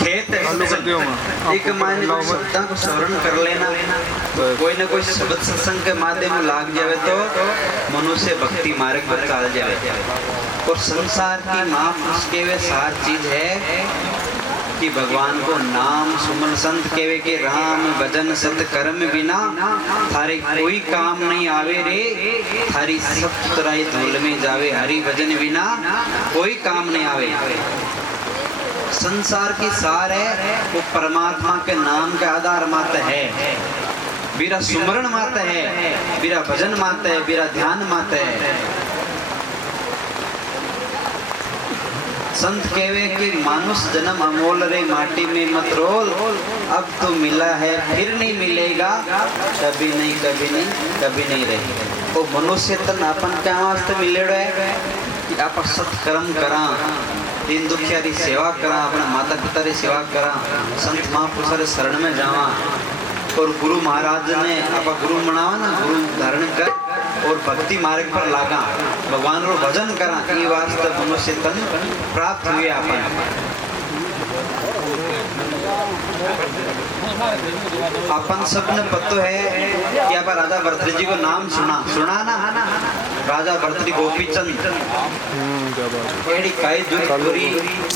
खेत एक मायने शब्दां को स्मरण कर लेना, कोई ना कोई शब्द सत्संग के माध्यम में लाग जावे तो मनुष्य भक्ति मार्ग पर चल जावे। और संसार की महापुरुष के वे सार चीज है कि भगवान को नाम सुमन संत केवे के राम भजन सत कर्म बिना थारे कोई काम नहीं आवे रे, थारी सब तुराई धूल में जावे, हरि भजन बिना कोई काम नहीं आवे। संसार की सार है वो परमात्मा के नाम के आधार मात्र है, बीरा सुमरण मात्र है, बीरा भजन मात्र है, बीरा ध्यान मात्र है। संत कहवे कि मानुष जन्म अमोल रे माटी में मत रोल, अब तो मिला है फिर नहीं मिलेगा, कभी नहीं कभी नहीं कभी नहीं रहेगा। वो मनुष्य तन अपन क्या वास्ते मिले है कि आप सत्कर्म करा, दीन दुखिया की सेवा करा, अपने माता पिता की सेवा करा, संत महापुरुषों के शरण में जावा। और गुरु महाराज ने आप गुरु मनावा ना, गुरु धारण कर और भक्ति मार्ग पर लागा, भगवान रो भजन करा, ये वास्ते मनुष्य तन प्राप्त हुए। अपन सबने पता है कि आप राजा भरतरी को नाम सुना ना, राजा भरतरी गोपीचंद एड़ी काई जुरी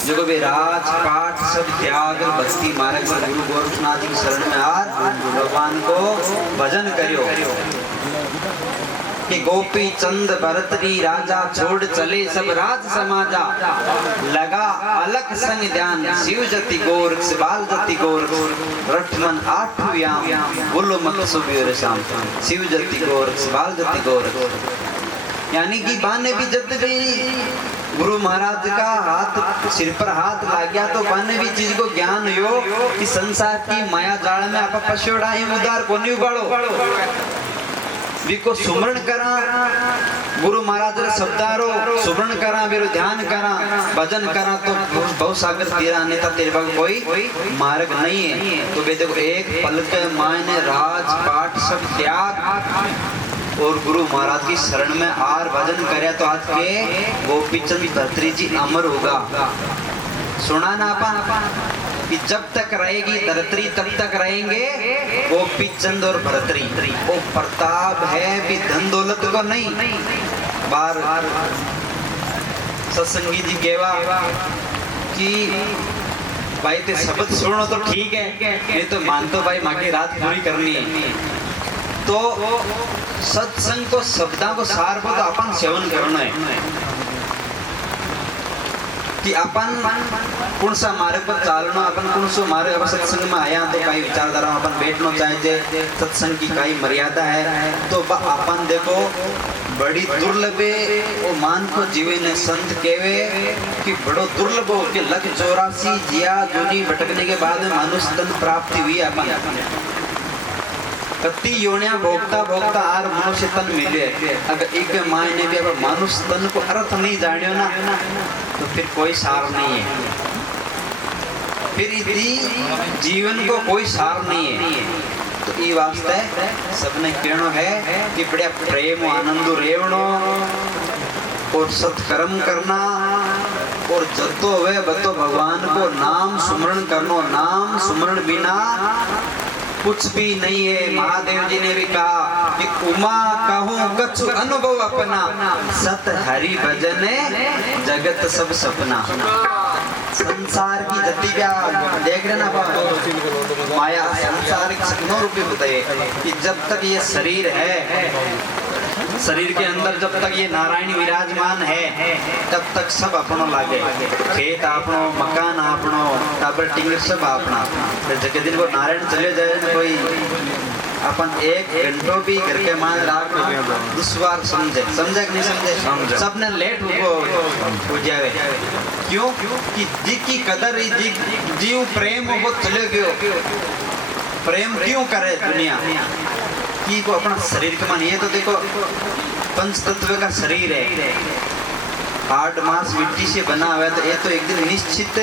जो भी राजपाट सब त्याग भक्ति मार्ग पर गुरु गोरखनाथ जी की शरण में आ भगवान को भजन करियो। कि गोपी चंद भरतरी राजा छोड़ चले सब राज समाजा, लगा अलग संग ध्यान शिव जति गोरख शिवाल जति गोरख, रटमन आठव्याम बोलो मत सुबह शाम, शिव जति गोरख शिवाल जति गोरख। यानी कि बाने भी जब भी गुरु महाराज का हाथ सिर पर हाथ लग गया तो बाने भी चीज को ज्ञान हो कि संसार की माया जाल में आप पछोड़ा ही उदार को नहीं उगाड़ो, बिको सुमरण करा, गुरु महाराज रे शब्दारो सुमरण करा, बिरो ध्यान करा, भजन करा तो बहुत सागर तेरा नेता तेरे पास कोई मार्ग नहीं है। तो वे देखो एक पल के मायने राजपाट सब त्याग और गुरु महाराज की शरण में आर भजन करे तो आज के गोपीचंद भरतरी जी अमर होगा। सुना ना आपा कि जब तक रहेगी धरतरी तब तक रहेंगे गोपीचंद और भरतरी। वो प्रताप है भी धन दौलत को नहीं। बार सत्संगी जी केवा कि भाई ते शब्द सुनो तो ठीक है, नहीं तो मानतो भाई माँ की रात पूरी करनी है। तो सत्संग को शब्दों को सार को तो अपन सेवन करना है कि अपन कौन सा मार्ग पर चालना, अपन कौन सा मार्ग अब सत्संग में आया तो कई विचारधारा अपन बैठना चाहिए, सत्संग की कई मर्यादा है। तो अपन देखो बड़ी दुर्लभ है वो मान को जीवे ने संत केवे कि बड़ो दुर्लभ हो कि 184 जिया जोनी भटकने के बाद मनुष्य तन प्राप्ति हुई। अपन कति योनिया भोगता भोगता आर मनुष्य तन मिले। अगर एक मायने भी अगर मनुष्य तन को अर्थ नहीं जानियो ना तो फिर कोई सार नहीं है, फिर इसी जीवन को कोई सार नहीं है। तो ये वास्ते सबने कहना है कि बड़े प्रेम आनंद रेवनो और सत्कर्म करना और जतो वे बतो भगवान को नाम सुमरण करनो, नाम सुमरण बिना कुछ भी नहीं है। महादेव जी ने भी कहा कि उमा कहूँ कछु अनुभव अपना, सत हरि भजन जगत सब सपना। संसार की जति क्या देख रहे ना माया संसारिक सपनों रूपी बताइए कि जब तक ये शरीर है, शरीर के अंदर जब तक ये नारायण विराजमान है तब तक सब अपनों लागे, खेत आपनो, मकान आपनो, टाबर टिंगर सब अपना। फिर जगह दिन को नारायण चले जाए ना कोई अपन एक घंटों भी घर के मान राख दुश्वार समझे कि नहीं समझे, सबने लेट हो जावे। क्यों कि जी की कदर जीव प्रेम वो चले गयो। प्रेम क्यों करे दुनिया की को अपना शरीर के मान। ये तो देखो पंच तत्व का शरीर है, हार्ड मांस मिट्टी से बना हुआ है, तो ये तो एक दिन निश्चित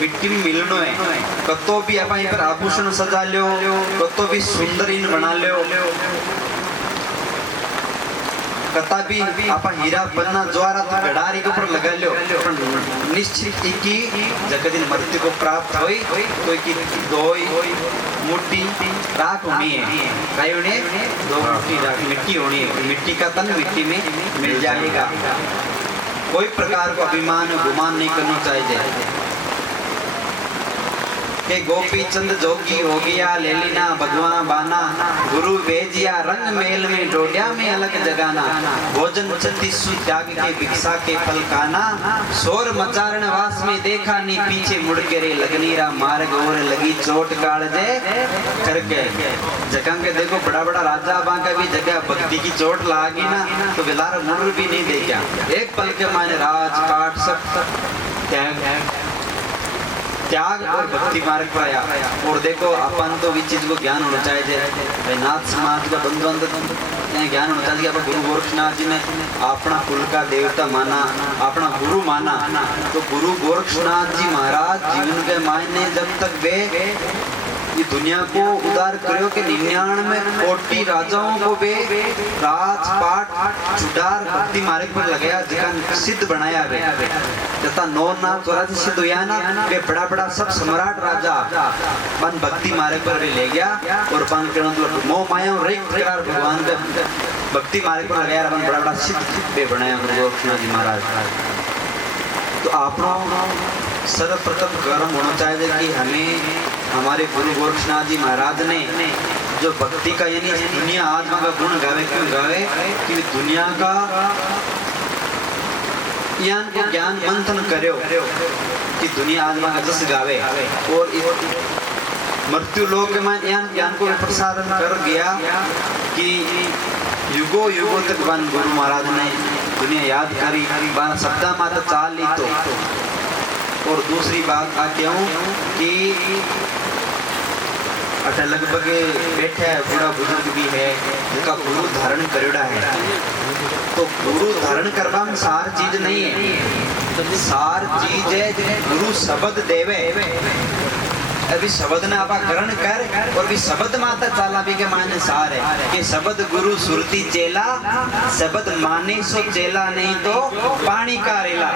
मिट्टी में मिलनो है। कतो भी आप पर आभूषण सजा लो, कतो भी सुंदर इन बना लो, कता भी आपा हीरा बनना ज्वारा तो गडारी के ऊपर लगा लो, निश्चित की जगह दिन मृत्यु को प्राप्त हुई तो की दोई मुट्ठी राख होनी है, काय होनी है, 2 मुट्ठी राख मिट्टी होनी है, मिट्टी का तन मिट्टी में मिल जाएगा। कोई प्रकार को अभिमान गुमान नहीं करना चाहिए के गोपी चंद जोगी हो गया लेलिना भगवान बाना, गुरु भेजिया रंग मेल में डोडिया में अलग जगाना, भोजन 36 त्याग के भिक्षा के फल खाना, शोर मचारण वास में देखा नहीं पीछे मुड़ के रे लगनीरा मार्ग और लगी चोट काढ़ दे करके जगह के देखो बड़ा बड़ा राजा बांका भी जगह भक्ति की चोट लागी ना तो बिलार मुड़ भी नहीं दे क्या, एक पल के माने राज पाठ सब त्याग और भक्ति मार्ग पर आया। और देखो अपन तो इस चीज को ज्ञान होना चाहिए, नाथ समाज का बंधु ज्ञान होना चाहिए। गुरु गोरक्षनाथ जी ने अपना कुल का देवता माना, अपना गुरु माना, तो गुरु गोरक्षनाथ जी महाराज जीवन के मायने जब तक वे ये दुनिया को उदार करो के 99 कोटि राजाओं को वे राजपाट छुटार भक्ति मार्ग पर लगाया, जिका सिद्ध बनाया वे जता 9 नाम 84 सिद्ध हुआ ना, वे बड़ा बड़ा सब सम्राट राजा बन भक्ति मार्ग पर वे ले गया और बन के मोह माया और रिक्त करार भगवान का भक्ति मार्ग पर लगाया, बन बड़ा बड़ा सिद्ध वे बनाया गुरु गोरक्षनाथ जी महाराज। तो आप सर्वप्रथम कर्म होना चाहिए कि हमें हमारे गुरु गोरक्षनाथ जी महाराज ने जो भक्ति का यानी दुनिया आत्मा का गुण गावे, क्यों गावे कि दुनिया का ज्ञान मंथन करो कि दुनिया आत्मा का जस गावे, और मृत्यु लोक में ज्ञान को प्रसारण कर गया कि युगो युगो तक बन गुरु महाराज ने दुनिया याद करी, बार शब्दा माता चाल ली। तो और दूसरी बात आ क्यों कि अटा लगभग बैठा है बूढ़ा बुजुर्ग भी है जिसका गुरु धारण करेड़ा है, तो गुरु धारण करवा में सार चीज नहीं है, सार चीज है गुरु शब्द देवे, अभी शब्द ने आपा ग्रहण कर और भी शब्द माता चाला भी के माने सार है कि शब्द गुरु सुरती चेला, शब्द माने सो चेला नहीं तो पानी का रेला।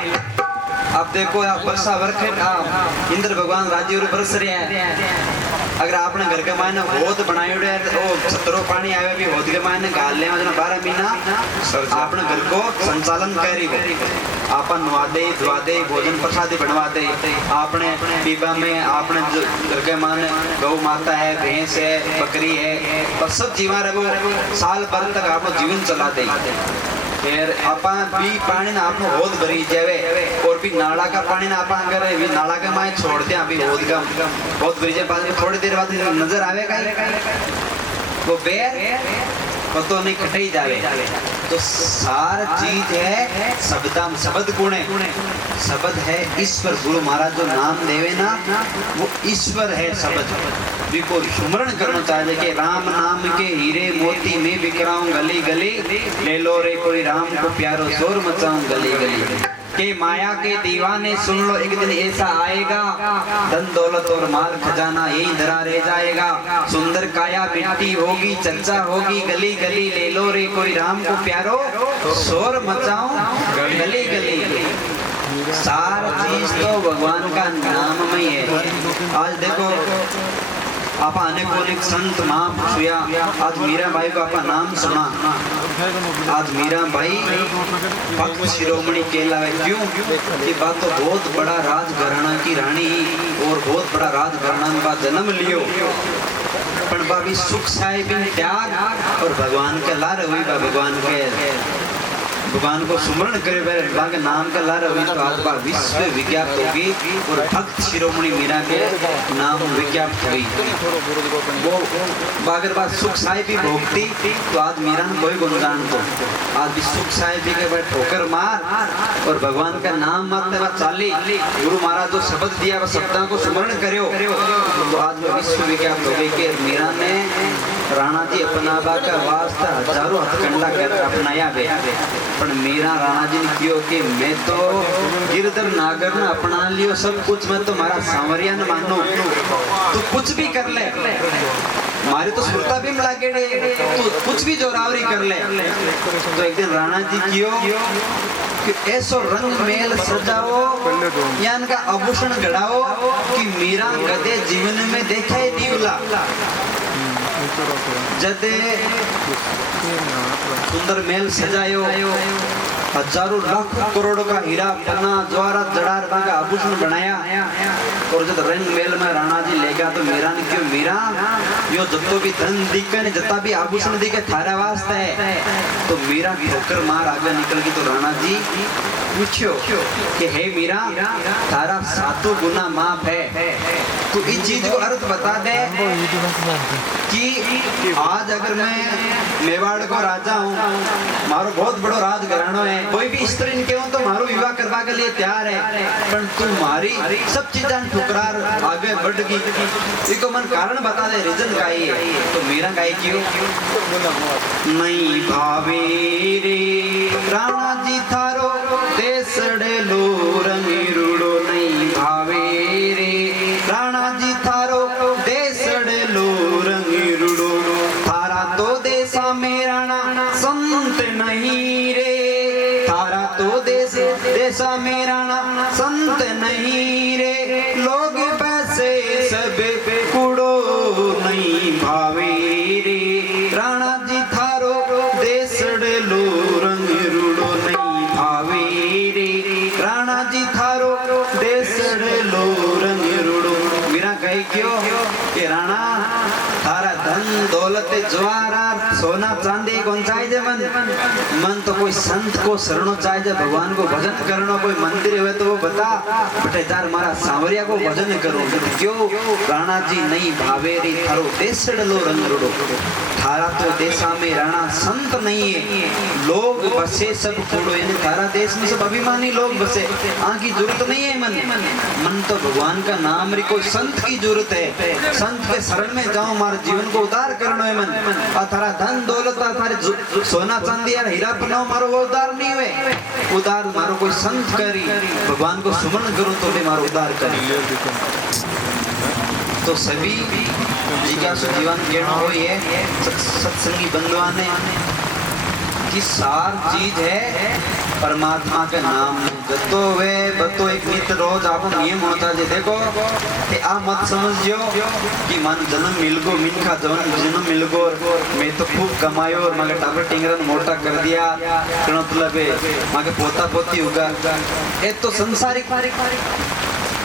अब देखो आप वर्षा वर्षे इंद्र भगवान राज्य बरस रहे हैं, अगर आपने घर के मायने होद बनाए तो सतरो पानी आवे भी होद के मायने गाल ले 12 महीना आपने घर को संचालन करी हो, आपन नवा दे धुआ दे भोजन प्रसादी बनवा दे, आपने पीबा में आपने घर के मायने गौ माता है, भैंस है, बकरी है, और सब जीवा रहो साल भर तक आप जीवन चला दे। फिर आपा भी पानी ना आपको होद भरी जावे और भी नाला का पानी ना आपा अगर भी नाला के माय छोड़ दे अभी होद का बहुत भरी जाए, बाद में थोड़ी देर बाद नजर आवेगा वो बेर तो नहीं खटाई जावे। तो सार चीज है शब्दाम, शब्द गुण है, शब्द है ईश्वर। गुरु महाराज जो नाम देवे ना वो ईश्वर है शब्द, को सुमरण करना चाहिए कि राम नाम के हीरे मोती में बिखराऊं गली गली, ले लो रे कोई राम को प्यारो शोर मचाऊं गली गली। के माया के दीवाने सुन लो एक दिन ऐसा आएगा, धन दौलत और माल खजाना यही धरा रह जाएगा, सुंदर काया मिट्टी होगी चर्चा होगी गली गली, ले लो रे कोई राम को प्यारो शोर मचाऊं गली गली। सारा चीज तो भगवान का नाम में ही है। आज देखो आप अनेक संत महापुरुषया, आज मीराबाई को आपका नाम सुना, आज मीराबाई भक्त शिरोमणि कहलावे, क्यों? ये बात तो बहुत बड़ा राजघराना की रानी और बहुत बड़ा राजघराना का जन्म लियो, पर बाबी सुख साहिब त्याग और भगवान के लार हुई, भगवान को सुमरण करे के नाम का लार हुई, तो आज बार विश्व विज्ञाप्त होगी और भक्त शिरोमणि मीरा के नाम विज्ञाप्त हुई। वो अगर बात सुख साहिब भी भोगती तो आज मीरा ने कोई गुणगान तो आज भी सुख साहिब के बाद ठोकर मार और भगवान का नाम मारते बाद चाली। गुरु महाराज जो शब्द दिया वह शब्दों को सुमरण करो तो आज वो विश्व विज्ञाप्त हो गई कि मीरा ने राणा जी अपनावा का वास्ता हजारों हथकंडा कर अपनाया वे, पर मेरा राणा जी ने कियो कि मैं तो गिरधर नागर ने अपना लियो सब कुछ, मैं तो मारा सांवरिया न मानो, तू कुछ भी कर ले मारे तो सुरता भी मिला के तू कुछ भी जोरावरी कर ले। तो एक दिन राणा जी कियो कि ऐसो रंग मेल सजाओ या इनका आभूषण गढ़ाओ कि मीरा गदे जीवन में देखा ही नहीं उला। जदे सुंदर मेल सजायो, हजारों लाखों करोड़ों का हीरा पन्ना जवाहरात जड़ार का आभूषण बनाया। और जब रंग मेल में राणा जी ले गया तो मीरा ने क्यों, मीरा यो जत्तो भी धन दिखे ने जता भी आभूषण दिखे थारा वास्ते है। तो मीरा ठोकर मार आगे निकल गई। तो राणा जी पूछो कि हे मीरा थारा 7 गुना माफ है। तो इस चीज को अर्थ बता दे कि आज अगर मैं मेवाड़ को राजा हूँ, मारो बहुत बड़ो राज घरानो है, कोई भी स्त्री ने कहूँ तो मारो विवाह करवा के लिए तैयार है, पर तू मारी सब चीजें ठुकरार आगे बढ़ गई। इसको मन कारण बता दे, रीजन का ही है। तो मीरा का क्यों नहीं भावे रे राणा जी थारो देसड़े लो रंगी रूड़ो, नहीं भावे रे राणा जी थारो देसड़े लो रंगी रूड़ो। थारा तो देसा में राणा संत नहीं रे, थारा तो देसा में राणा संत नहीं रे। लोग पैसे सब कुड़ो, नहीं भावे रे राणा जी थारो देसड़े लो रंग रूड़ो, नहीं भावे रे राणा जी थारो देसड़े लो रंग रूड़ो। मीरा कही क्यों कि राणा थारा धन दौलत ज्वारा सोना चांदी कौन चाहिए मन, मन तो कोई संत को शरणो चाहिए, भगवान को भजन करनो। कोई मंदिर हुए तो वो बता बटे तार मारा सांवरिया को भजन करो। क्यों राणा जी नहीं भावे रे थारो देसड़ लो रंग रूड़ो। थारा तो देशा में राणा संत नहीं है, लोग बसे सब कूड़ो। यानी थारा देश में सब अभिमानी लोग बसे, आंकी जरूरत नहीं है मन, मन तो भगवान का नाम रे कोई संत की जरूरत है। संत के शरण में जाओ, मारे जीवन को उदार करना है मन। और थारा धन दौलत थारे सोना चांदी यार हीरा बनाओ, मारो वो उदार नहीं हुए। उदार मारो कोई संत करी, भगवान को सुमन करो तो भी मारो उदार करी। तो सभी जिज्ञासु जीवन कहना हो ये सत्संगी बंधुआ ने कि सार चीज है परमात्मा के नाम में जतो वे बतो एक नित्य रोज आप नियम होता है। देखो कि आप मत समझियो कि मन जन्म मिल गो, मिनका जन्म मिल गो, मैं तो खूब कमायो और मगर टाबर टिंगरन मोटा कर दिया, मतलब मगर पोता पोती होगा। ये तो संसारिक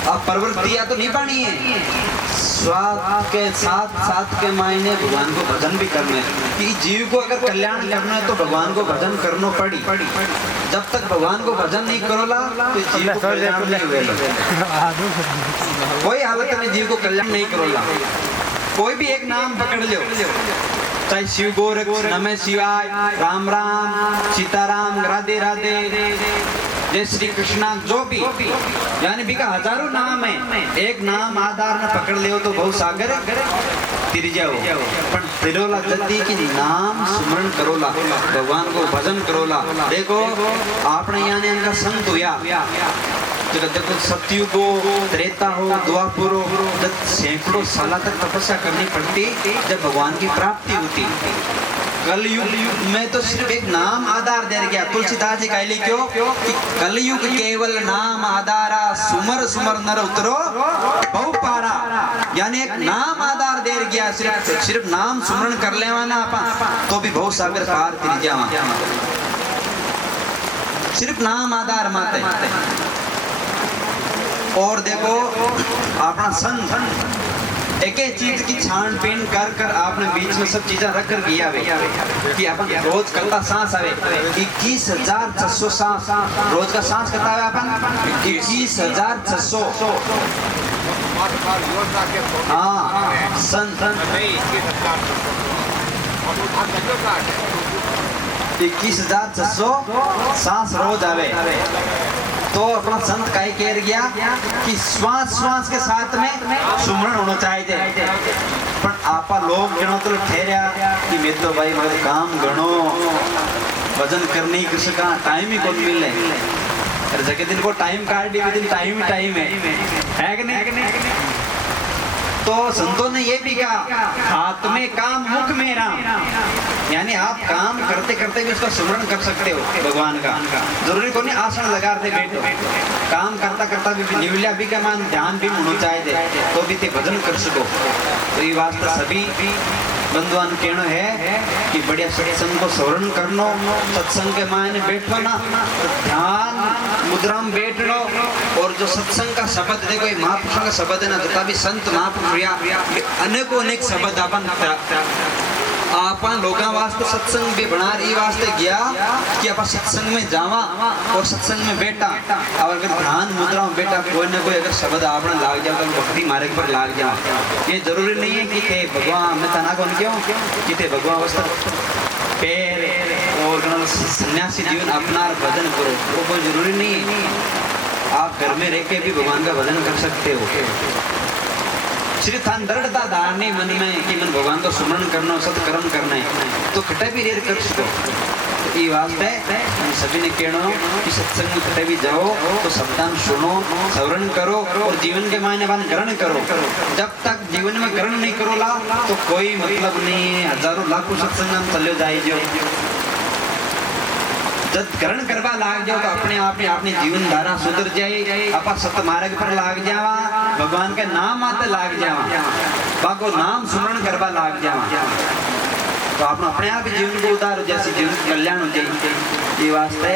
अब प्रवृत्तियां तो नहीं पानी है। स्वाद के साथ साथ के मायने भगवान को भजन भी करना है कि जीव को अगर कल्याण करना है तो भगवान को भजन करना पड़ी। जब तक भगवान को भजन नहीं करोला तो जीव को कल्याण नहीं होगा। कोई हालत में जीव को कल्याण नहीं करोला। कोई भी एक नाम पकड़ लो, चाहे शिव गोरख, नमः शिवाय, राम राम, सीताराम, राधे राधे, जय श्री कृष्णा, जो भी यानी भी का हजारों नाम है। एक नाम आधार न पकड़ ले तो बहुत सागर तिर जाओ, पर तिरोला जल्दी की नाम सुमरण करोला, भगवान को भजन करोला। देखो आपने यानी इनका संत हुआ, देखो सत्युग हो, त्रेता हो, द्वापर हो, जब सैकड़ों साल तक तपस्या करनी पड़ती जब भगवान की प्राप्ति होती। कलयुग में तो सिर्फ एक नाम आधार दे गया। तुलसीदास जी कहली क्यों कि कलयुग केवल नाम आधारा, सुमर सुमर नर उतरो बहु पारा। यानी एक नाम आधार दे गया, सिर्फ नाम सुमरण कर लेवाना अपन तो भी बहुत सागर पार तिर जावा। सिर्फ नाम आधार माते। और देखो अपना संत एक एक चीज की छानबीन कर कर आपने बीच में सब चीजें रख कर किया कि अपन रोज करता सांस आवे 21,600 सांस रोज का सांस करता है अपन 21,600। हाँ संत 21,600 सांस रोज आवे। तो अपना संत का कह गया कि श्वास श्वास के साथ में सुमरण होना चाहिए। पर आपा लोग गणो तो ठहरिया कि मैं तो भाई मेरे काम गणो भजन करने की किसी का टाइम ही कौन मिले। जगह दिन को टाइम काट दी, दिन टाइम ही टाइम है कि नहीं? तो संतों ने ये भी कहा, हाथ में काम मुख में राम, यानी आप काम करते करते भी उसका स्मरण कर सकते हो भगवान का। जरूरी को नहीं आसन लगाते बैठो, काम करता करता भी निवलिया भी का मान ध्यान भी होना चाहिए तो भी ते भजन कर सको। तो ये वास्ते सभी बंधुआन कहना है कि बढ़िया सत्संग को स्मरण करनो, सत्संग के मायने बैठो ना, तो ध्यान मुद्रा में बैठनो। और जो सत्संग का शब्द देखो, ये महापुरुषों का शब्द है ना, जितना भी संत महापुरुष अनेकों अनेक शब्द अपन लोगों वास्ते सत्संग भी बना रही वास्ते गया कि आप सत्संग में जावा और सत्संग में बैठा और अगर ध्यान मुद्रा में बैठा कोई ना कोई अगर शब्द आपने लाग जाओ तो भक्ति मार्ग पर लाग जाओ। ये जरूरी नहीं है कि थे भगवान में तना कौन क्यों कि थे भगवान वास्ते पैर और सन्यासी जीवन अपना भजन करो, वो कोई जरूरी नहीं है। आप घर में रह के भी भगवान का भजन कर सकते हो। श्री थान दृढ़ता धारने मन में कि मन भगवान को स्मरण करना, सत्कर्म करना है तो खटे भी रेर कर सको। तो ये वास्ते हम सभी ने कहना कि सत्संग में खटे भी जाओ तो शब्दान सुनो, स्मरण करो और जीवन के मायने बान ग्रहण करो। जब तक जीवन में ग्रहण नहीं करो ला तो कोई मतलब नहीं है। हजारों लाखों सत्संग हम चले जाए जब ग्रहण करवा लाग जाओ तो अपने आप में अपनी जीवन धारा सुधर जाए, आप सत्य मार्ग पर लाग जावा, भगवान के नाम आते लाग जावा, बाको नाम स्मरण करवा लाग जावा तो आप अपने आप ही जीवन को उतारो, जैसे जीवन कल्याण हो जाए। ये वास्ते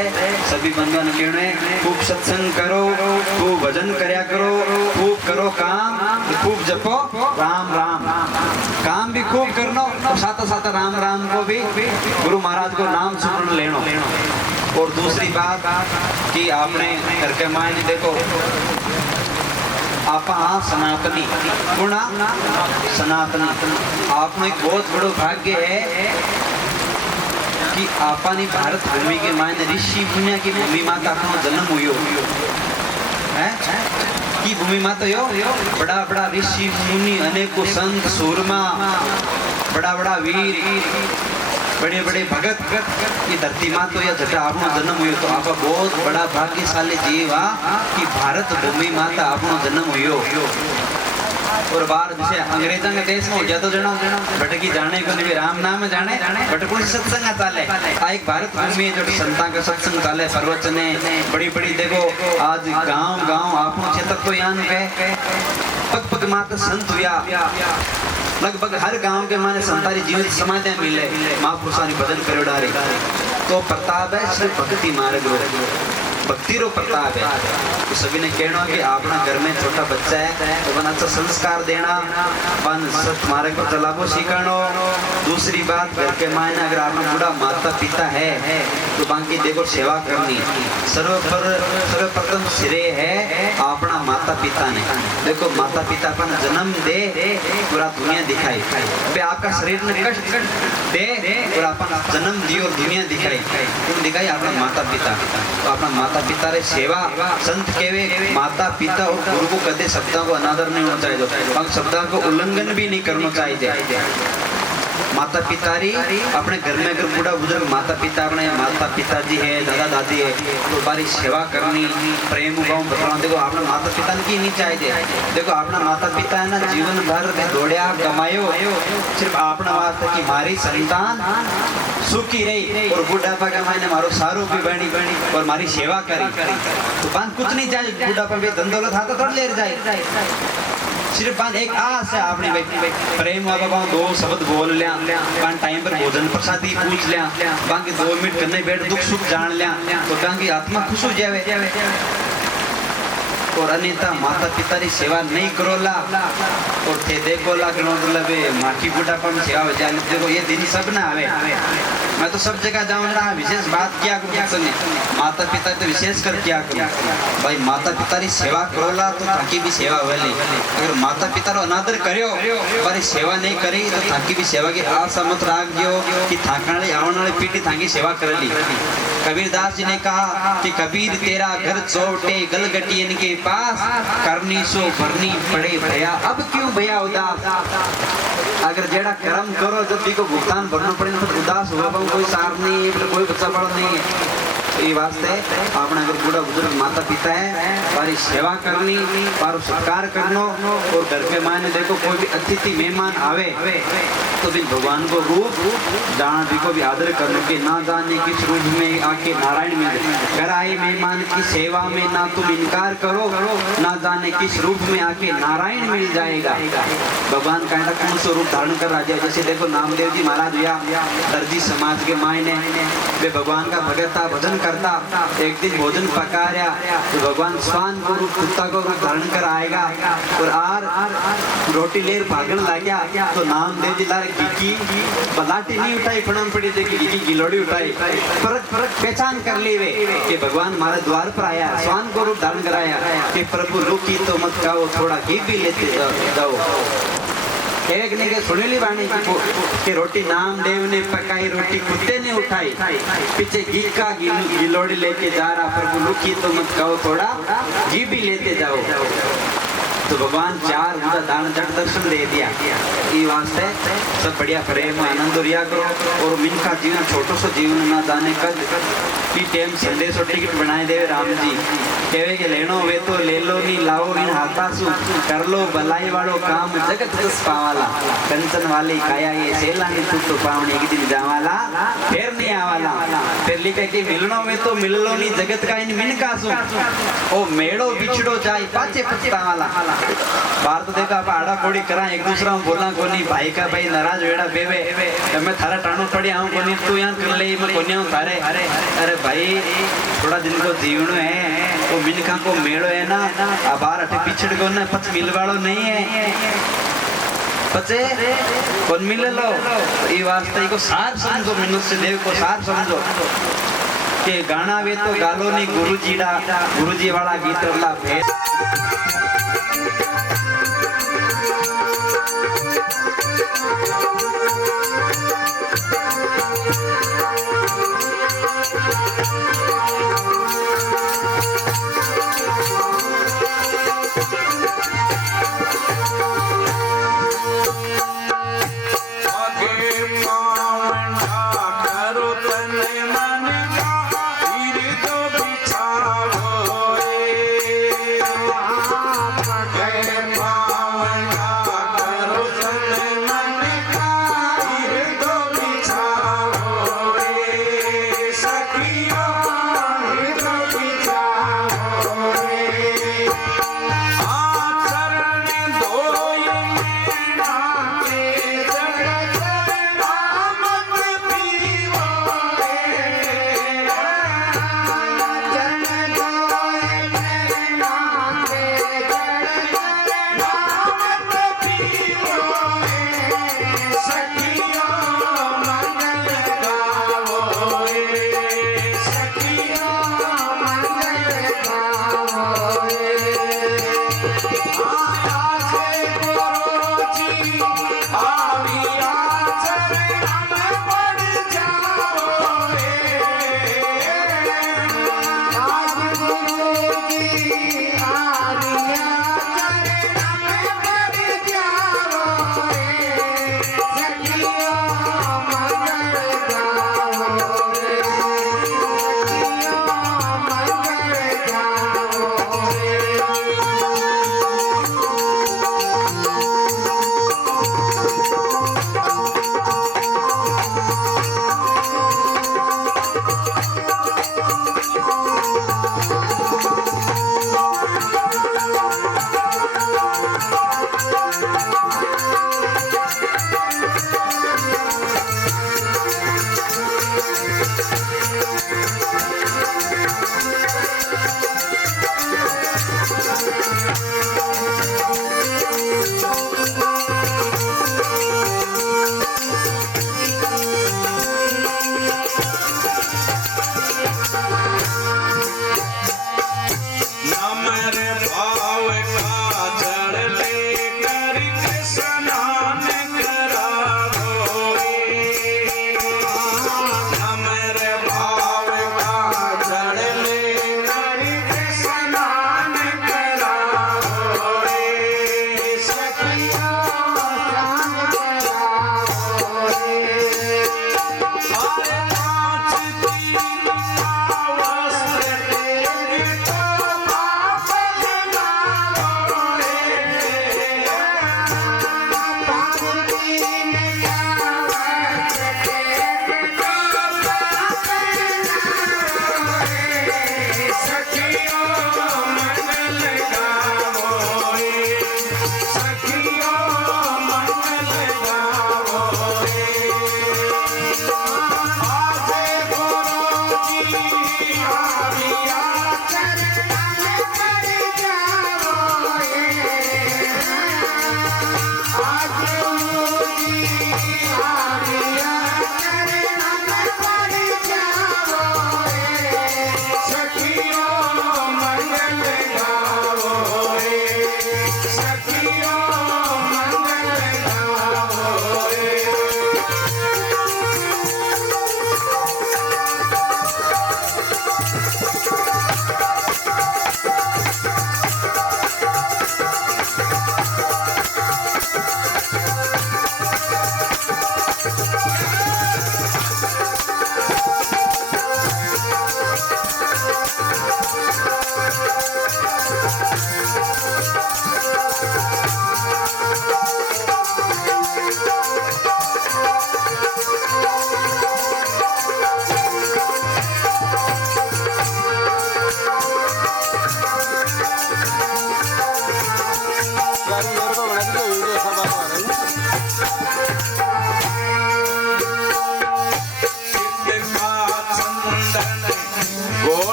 सभी बंधुओं ने कहना है खूब सत्संग करो, खूब भजन करया करो, खूब करो काम, खूब जपो राम राम, काम भी खूब करनो और साथ साथ राम राम को भी गुरु महाराज को नाम स्मरण लेनो। और दूसरी बात कि आपने घर के मायने देखो आप सनातनी गुणा सनातनी, आप में एक बहुत बड़ो भाग्य है कि आपनी भारत भूमि के मायने ऋषि मुनिया की भूमि माता अपना जन्म हुयो है की भूमि माता यो बड़ा बड़ा ऋषि मुनि, अनेकों संत सूरमा, बड़ा बड़ा वीर, बड़े बड़े भगत, ये धरती माँ तो यह जटा अपना जन्म हुई तो आप बहुत बड़ा भाग्यशाली जीव कि भारत भूमि माता अपना जन्म हुई। और बाहर जैसे अंग्रेजों के देश में हो जाए तो जना भटकी जाने को नहीं राम नाम जाने भटकुल सत्संग चाले, एक भारत भूमि जो संता का सत्संग चाले, प्रवचने बड़ी बड़ी देखो आज गांव गांव आपनो क्षेत्र तो यान पे पग पग माता संत हुआ, लगभग हर गांव के माने संतारी जीवन समाधि मिले, महापुरुषों ने भजन करे डारे तो प्रताप है सिर्फ भक्ति मार्ग रो, भक्ति रो प्रताप है। तो सभी ने कहना कि अपना घर में छोटा बच्चा है तो बना अच्छा संस्कार देना, बन सत मार्ग पर चलाबो सिखानो। दूसरी बात घर के मायने अगर आपका बूढ़ा माता पिता है तो बाकी देखो सेवा करनी, सर्वप्रथम श्रेय है अपना माता पिता ने। देखो माता पिता अपन जन्म दे पूरा दुनिया दिखाई, पे आपका शरीर में कष्ट दे और अपन जन्म दी और दुनिया दिखाई, तुम दिखाई अपना माता पिता। तो अपना माता पिता रे सेवा संत केवे माता पिता और गुरु को कदे शब्दों को अनादर नहीं होना चाहिए, शब्दों को उल्लंघन भी नहीं करना चाहिए। माता पिता री अपने घर में अगर बूढ़ा बुजुर्ग माता पिता अपने माता पिताजी है दादा दादी है तो बारी सेवा करनी, प्रेम भाव बताना। देखो अपना माता पिता की नहीं चाहिए, देखो अपना माता पिता है ना जीवन भर में दौड़िया कमायो सिर्फ अपना वास्ते की मारी संतान सुखी रही और बुढ़ापा का मायने मारो सारू भी बनी और मारी सेवा करी तो बांध कुछ नहीं चाहिए। बुढ़ापा भी धंधोलत हाथ थोड़ा ले जाए, सिर्फ बांध एक आस है आपने प्रेम बाबा दो शब्द बोल लिया, बांध टाइम पर भोजन प्रसादी पूछ लिया, बाकी 2 मिनट करने बैठ दुख सुख जान लिया तो बाकी आत्मा खुश हो जाए। और अन्यथा माता पिता की सेवा नहीं करोला और थे देखोला कि मतलब माखी बुढ़ापा में सेवा हो जाए। देखो ये दिन सब ना आवे, मैं तो सब जगह जाऊँ ना विशेष बात क्या करूँ, माता पिता तो विशेष कर क्या करूँ भाई, माता पिता की सेवा करोला तो थाकी भी सेवा वाली, अगर माता पिता रो अनादर करियो पर सेवा नहीं करी तो थाकी भी सेवा की आशा मत राख दियो कि थाकने आने वाली पीढ़ी थाकी सेवा कर ली। कबीरदास जी ने कहा कि कबीर तेरा घर चौटे गलगटियन के पास, करनी सो भरनी पड़े भया अब क्यों भया उदास। अगर जेड़ा कर्म करो जब भी को भुगतान भरना पड़े तो उदास हुआ कोई सार नहीं है, कोई बच्चा बड़ा नहीं है। ये वास्ते अपना अगर बूढ़ा बुजुर्ग माता पिता है वारी सेवा करनी, वारो सत्कार करनो। और घर पे माने देखो कोई भी अतिथि मेहमान आवे तो भी भगवान को रूप जाना भी को भी आदर करने के, ना जाने किस रूप में आके नारायण मिले। घर आए मेहमान की सेवा में ना तुम इनकार करो, ना जाने किस रूप में आके नारायण मिल जाएगा। भगवान कहता कौन सा रूप धारण कर राजा। जैसे देखो नामदेव जी महाराज हुआ दर्जी समाज के मायने वे भगवान का भगत था, भजन करता। एक दिन भोजन पकाया तो भगवान स्वान को रूप, कुत्ता को रूप धारण कर आएगा और आर रोटी लेर भागन ला गया तो नामदेव जी लारे गिकी बलाटी नहीं उठाई, फणम पड़ी देखी गिकी गिलोड़ी उठाई, फर्क पहचान कर ली वे कि भगवान हमारे द्वार पर आया, स्वान को रूप धारण कराया कि प्रभु रुकी तो मत खाओ, थोड़ा घी भी लेते जाओ। एक ने के सुनेली वाणी कि रोटी नामदेव ने पकाई, रोटी कुत्ते ने उठाई, पीछे घी का गिलोड़ी लेके जा रहा, प्रभु रुकी तो मत खाओ, थोड़ा घी भी लेते जाओ। तो भगवान चार उनका दान जट दर्शन दे दिया। ये वास्ते सब बढ़िया प्रेम आनंद रिया करो और मिनका जीवन छोटो सो जीवन ना जाने कद की टाइम संदेश और टिकट बनाए देवे राम जी कहे के लेनो वे तो ले लो नी लाओ इन हाथासु कर लो भलाई वालो काम जगत दस पावाला कंचन वाली काया ये सेला नी तू तो पावनी एक दिन जावाला फिर नहीं आवाला। फिर लिखे कि मिलनो वे तो मिल लो नी जगत का इन मिनका सु ओ मेड़ो बिछड़ो जाए पाचे पछतावाला। बाहर तो देखा आप आड़ा कोड़ी करा एक दूसरा में बोला कोनी भाई का भाई नाराज वेड़ा बेवे मैं थारा टाणो पड़ी आऊं कोनी तू यहाँ कर ले मैं कोनी आऊं थारे। अरे भाई थोड़ा दिन को जीवन है वो मिनका को मेड़ो है ना अब बाहर अटे पिछड़ को ना पच मिल वालो नहीं है पचे कौन मिले लो। ये वास्ते को सार समझो, मनुष्य देव को सार समझो कि गाना वे तो गालो नी गुरुजी वाला गीत ला भेद पावन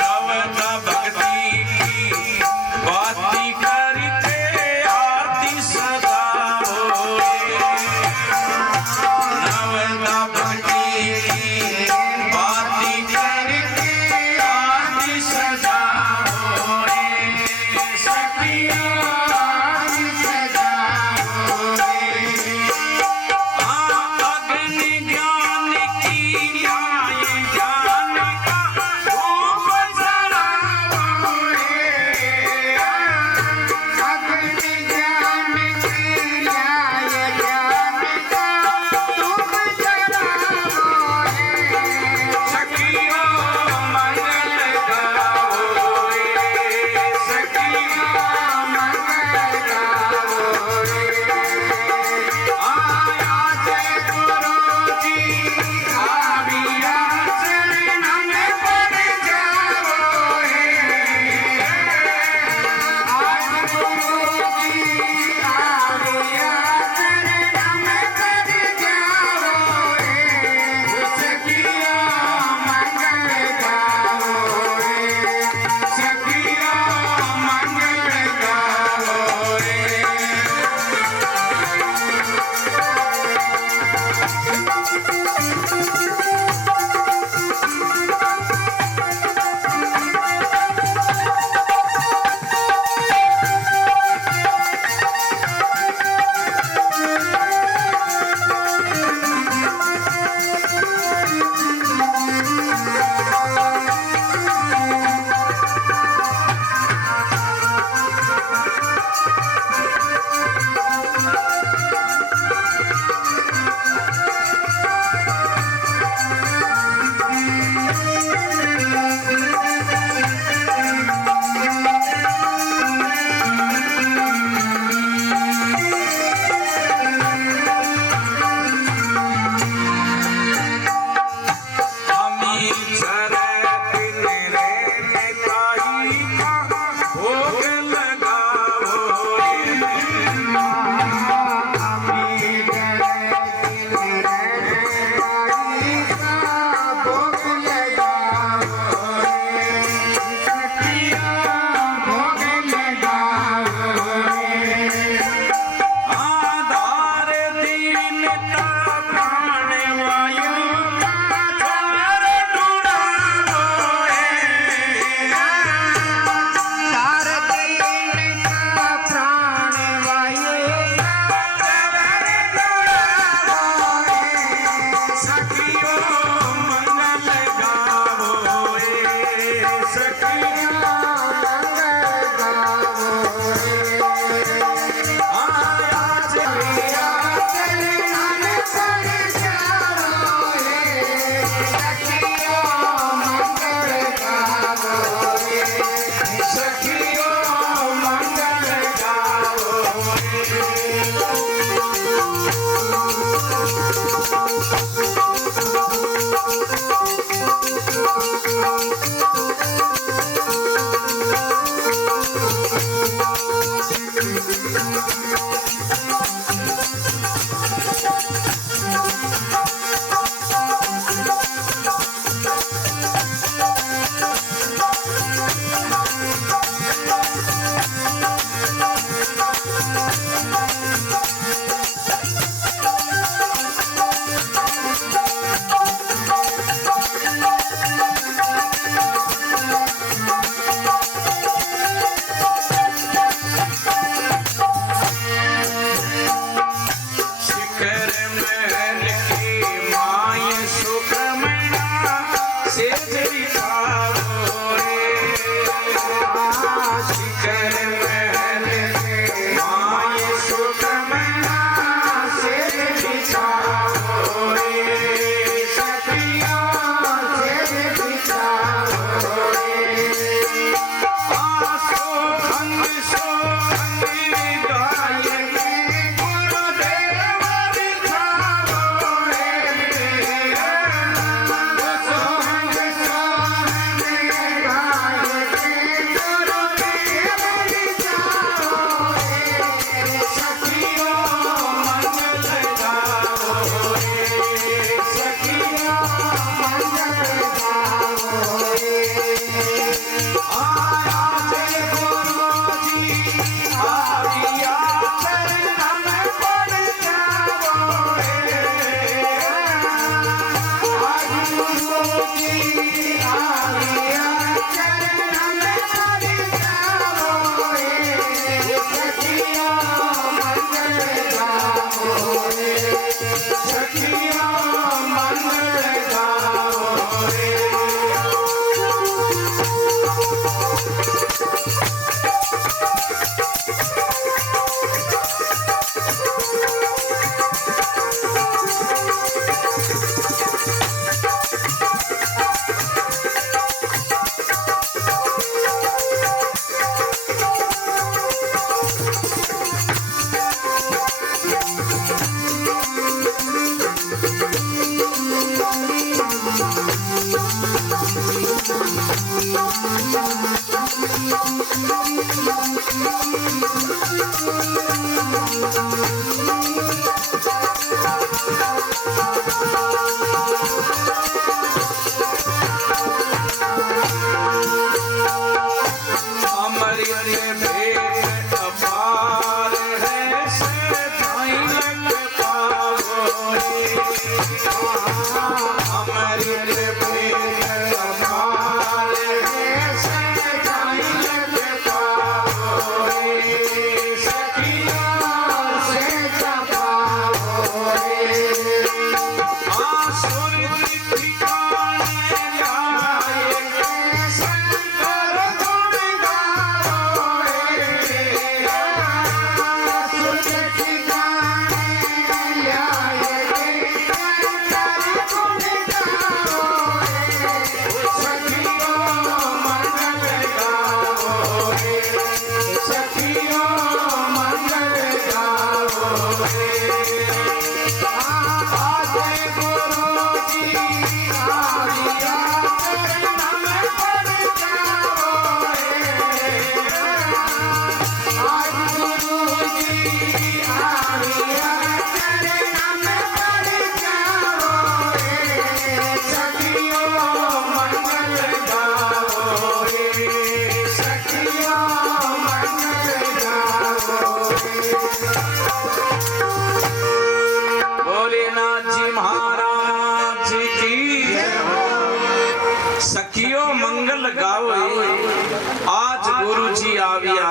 नव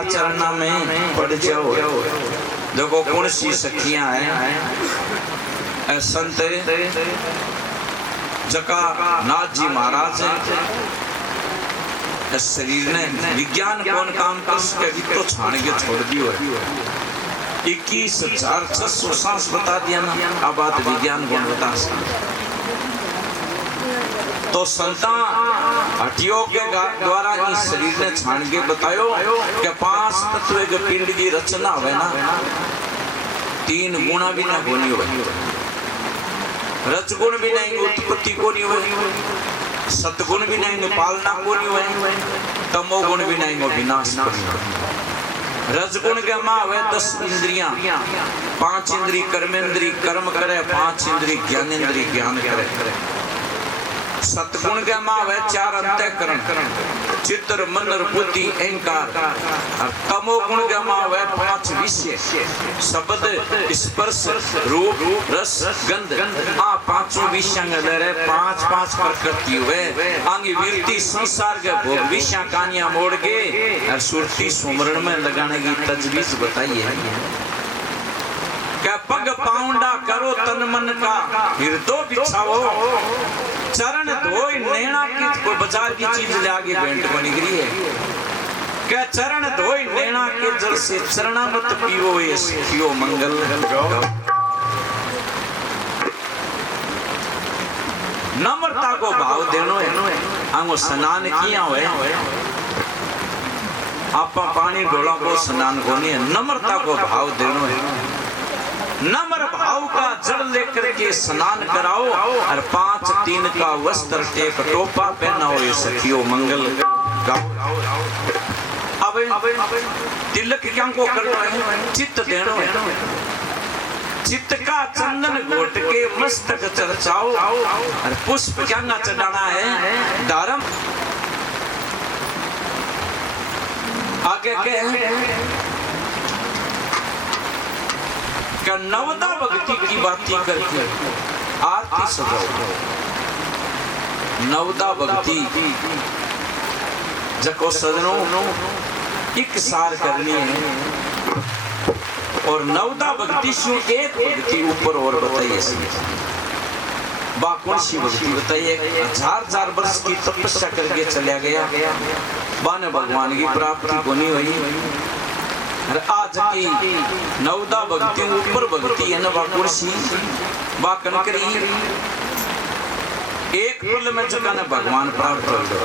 चरणा में पड़ जाओ। देखो कौन सी सखियां हैं संत जका नाथ जी महाराज शरीर ने विज्ञान कौन काम कर सके तो छाण के छोड़ दियो 21,600 सांस बता दिया ना। अब बात विज्ञान कौन बता सकता। तो संता हटियों के द्वारा इस शरीर ने छाण के बतायो कि 5 तत्व के पिंड की रचना है ना 3 गुणा भी ना होनी हो रजगुण भी नहीं उत्पत्ति को नहीं हुए, सतगुण भी नहीं पालना को नहीं हुए, तमोगुण भी नहीं विनाश को नहीं हुए। रजगुण के माँ हुए 10 इंद्रियां, 5 इंद्री कर्मेंद्री कर्म करे, 5 इंद्री ज्ञानेंद्री ज्ञान करे। सतगुण के माँ हुए 4 अंतःकरण, चित्त मन बुद्धि अहंकार। और तमोगुण के माँ हुए 5 विषय, शब्द स्पर्श रूप रस गंध। आ 5 विषय दे 5 प्रकृति हुए आंगी वृत्ति संसार के भोग विषय कानिया मोड़ के और सुरती सुमरण में लगाने की तजवीज बताइए। क्या पग पाउंडा करो तन मन का हृदय बिछाओ, चरण धोई नैना की कोई बाजार की चीज ले आगे भेंट बनी गई है। क्या चरण धोई नैना के जल से चरणा मत पियो, ये पियो मंगल गाओ। नम्रता को भाव देनो है, आंगो स्नान किया हुए आपा पानी डोला को स्नान को नहीं है, नम्रता को भाव देनो है। नम्र भाव का जल लेकर के स्नान कराओ और 5-3 का वस्त्र टेक टोपा पहनाओ, ये सखियो मंगल गाओ। अब तिलक क्या को करना है, चित्त देनो है। चित्त का चंदन घोट के मस्तक चर्चाओ और पुष्प क्या चढ़ाना है दारम। आगे के नवदा भक्ति की बातें करके आरती सजाओ। नवदा भक्ति जको सजनों एक सार करनी है, और नवदा भक्ति से एक भक्ति ऊपर और बताइए। कौन सी भक्ति बताइए? 1000 वर्ष की तपस्या करके चला गया, बाने भगवान की प्राप्ति को नहीं हुई। आज की नवदा भक्ति ऊपर भक्ति है ना, कुर्सी बा कनकरी एक पल में जगह ने भगवान प्राप्त कर दो।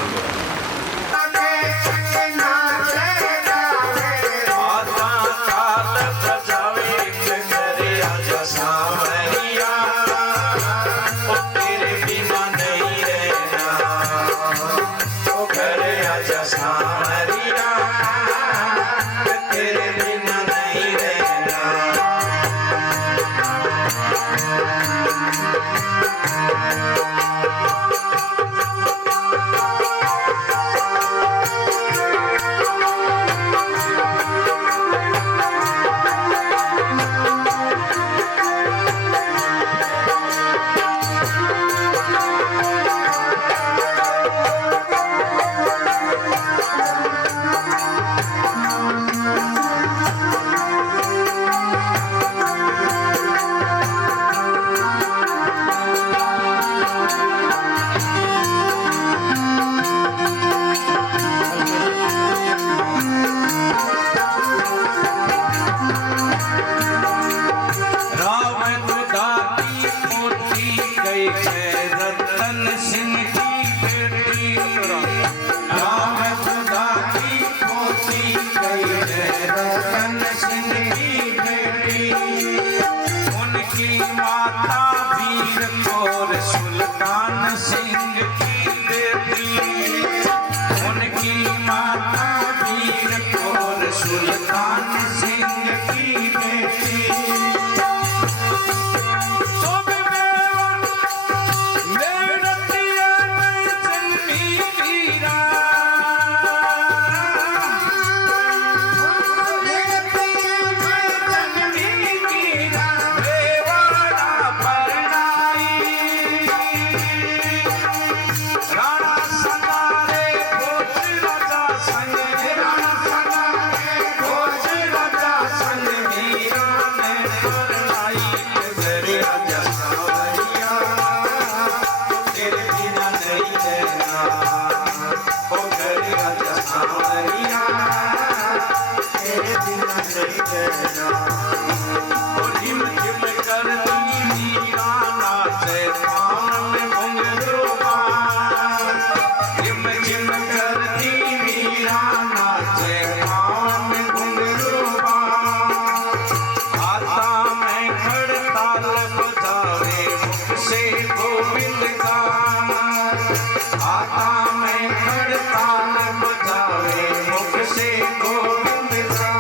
आता में हड़ताल बजावे मुख से गोविंद का।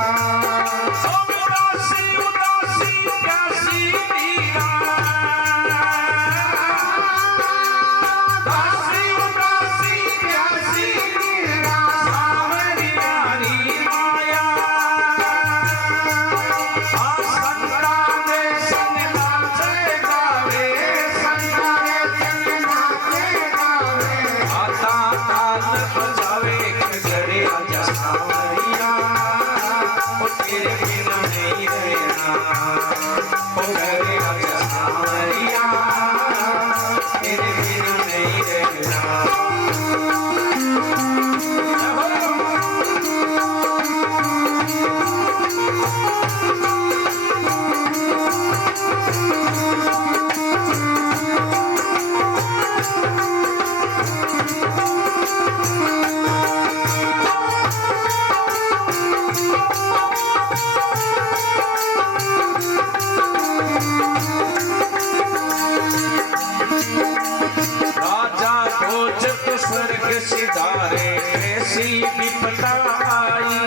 उदासी उदासी प्यासी मीरा, उदासी उदासी प्यासी मीरा, सावरियारी माया। संता के संग नाचे गावे, संता के संग नाचे गावे। आता ताल बजावे घरे आजा सावरिया, ओ तेरे बिना नहीं रहना। ओ घरे आजा सावरिया, तेरे बिना नहीं रहना। राजा भोजत स्वर्ग सिधारे ऐसी विपदा आई।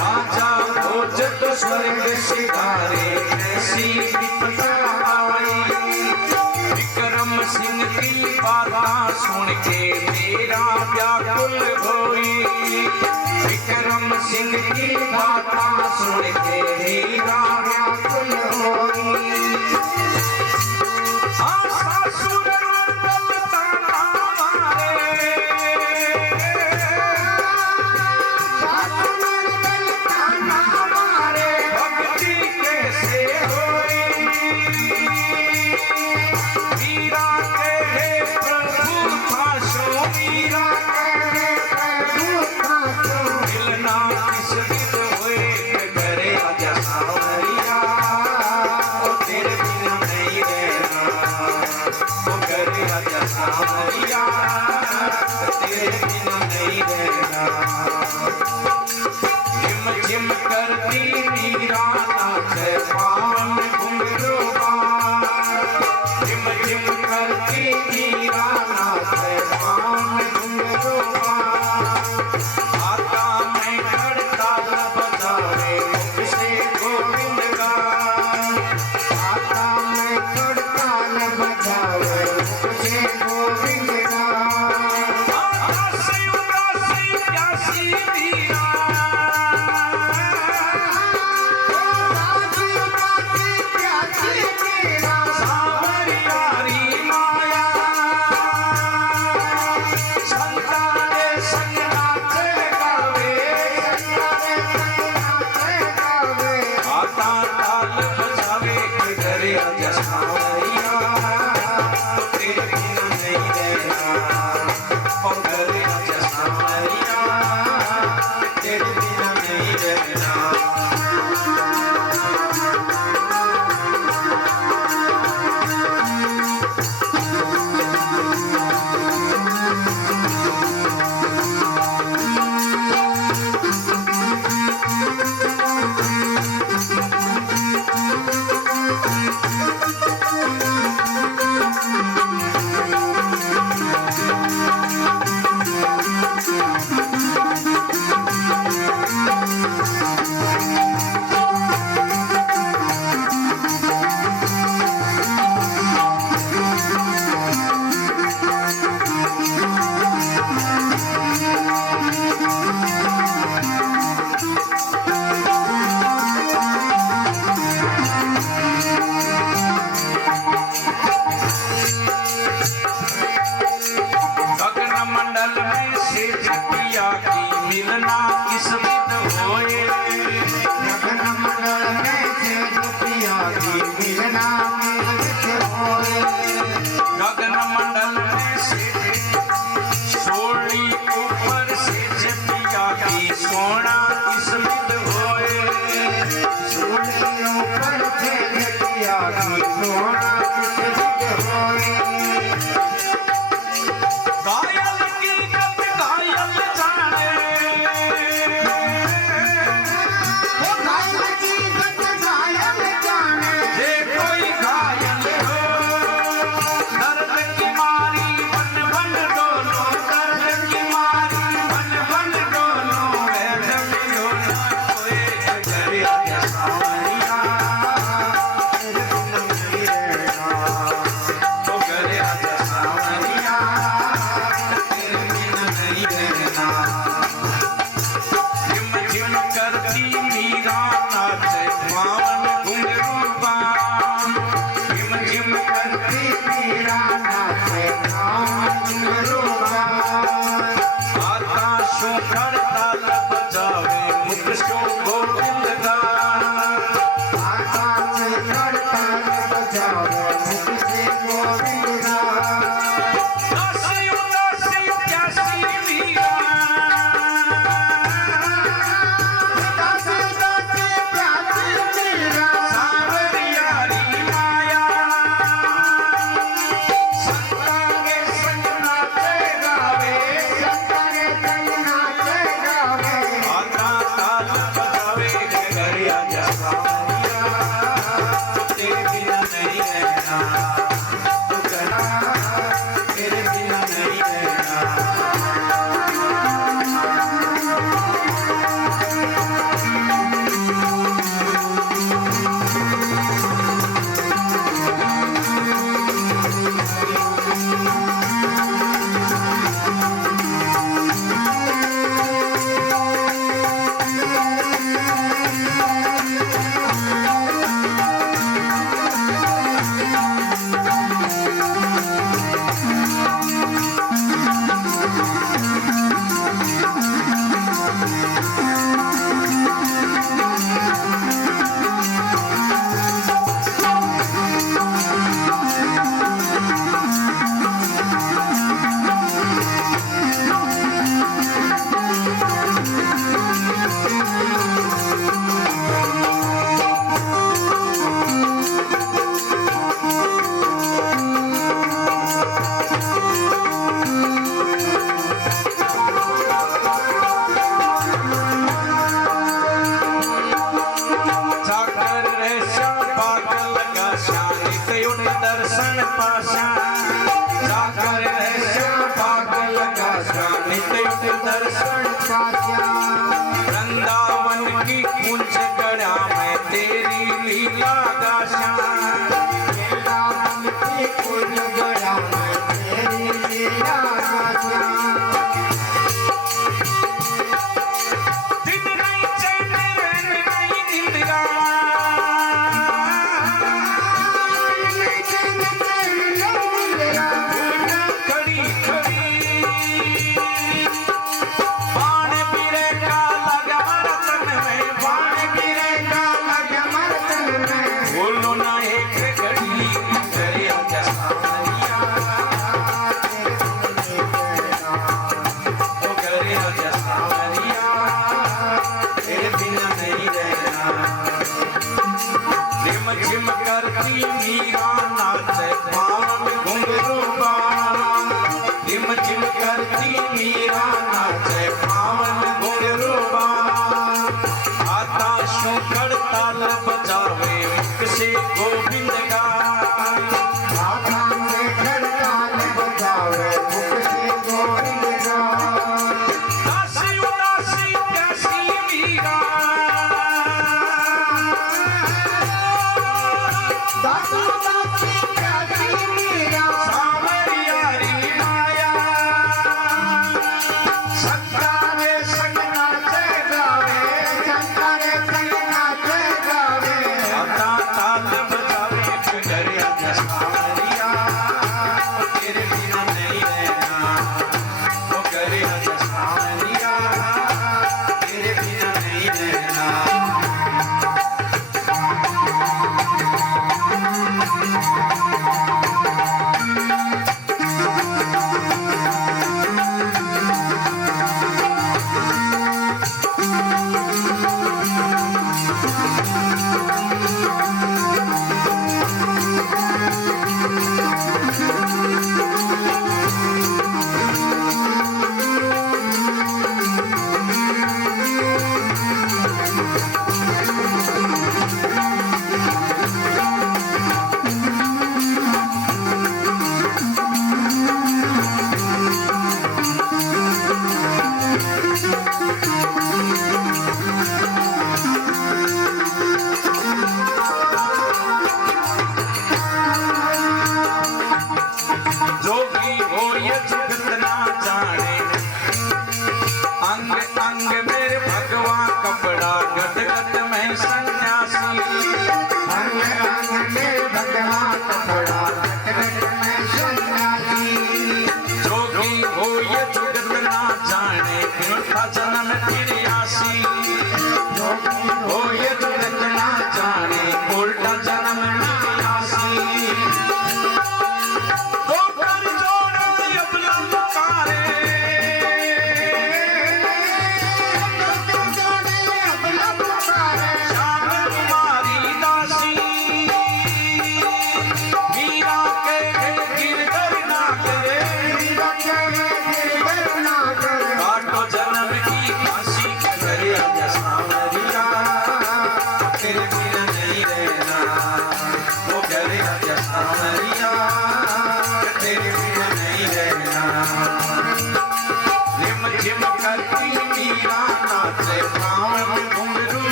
राजा भोजत स्वर्ग सिधारे ऐसी विपदा आई। विक्रम सिंह की बातें सुन के मेरा व्याकुल होई। विक्रम सिंह की बातें सुन के मेरा व्याकुल होई। सावरिया, तेरे बिना नहीं रहना। झिम झिम करती मीरा नाचे पावन घुंघरू बार। झिम झिम करती मीरा नाचे पावन घुंघरू बार। आता मैं हड़ताल बजावे मुख से गोविंद का। आता मैं हड़ताल बजावे मुख से गोविंद का। उदासी उदासी प्यासी मीरा, उदासी उदासी प्यासी मीरा, सावरियारी माया। संता के संग नाचे गावे, संता के संग नाचे गावे। आता ताल बजावे घरे आजा सावरिया, तेरे बिना नहीं रहना। ओ घरे आजा सावरिया, तेरे बिना नहीं रहना। गगन मंडल में से पिया की मिलना किस्मत होए। गगन मंडल में से पिया की मिलना किस्मत होए। गगन मंडल में से सोनी ऊपर से पिया की सोना किस्मत होए। सोनी ऊपर से पिया की सोना किस्मत होए। घायल की कब घायल जाने, वो घायल की कब घायल जाने। जे कोई घायल हो दर्द की मारी बन बन वृंदावन की कुंज गड़ा में तेरी लीला गाशा, वृंदावन की कुंज गड़ा में तेरी लीला गाशा। दिन नहीं चैन नहीं निंदिया, खड़ी खड़ी बाण बिरे का लगा रतन में, बाण बिरे का लगा रतन में, बोलो ना एक घड़ी करे आजा सावरिया, ओ करे आजा सावरिया, तेरे बिना नहीं रहना। रिम झिम करती मीरा नाचे पाँव में घुंघरू बाला, रिम झिम करती मीरा नाचे पाँव में घुंघरू बाला, आता शूकर ताल बजावे मुख से गोविंद का, आता में खड़ताल बजावे मुख से गोविंद का। दासी उदासी प्यासी मीरा, दासी दासी प्यासी मीरा, सावरिया री माया, संतारे संग नाचे गावे, संतारे संग नाचे गावे। आता ताल बजावे करे आजा सावरिया, तेरे बिना नहीं रहना, ओ करे आजा सावरिया, तेरे बिना नहीं रहना।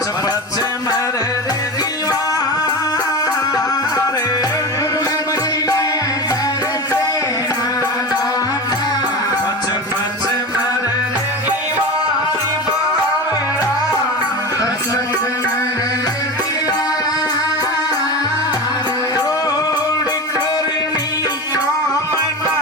बचपन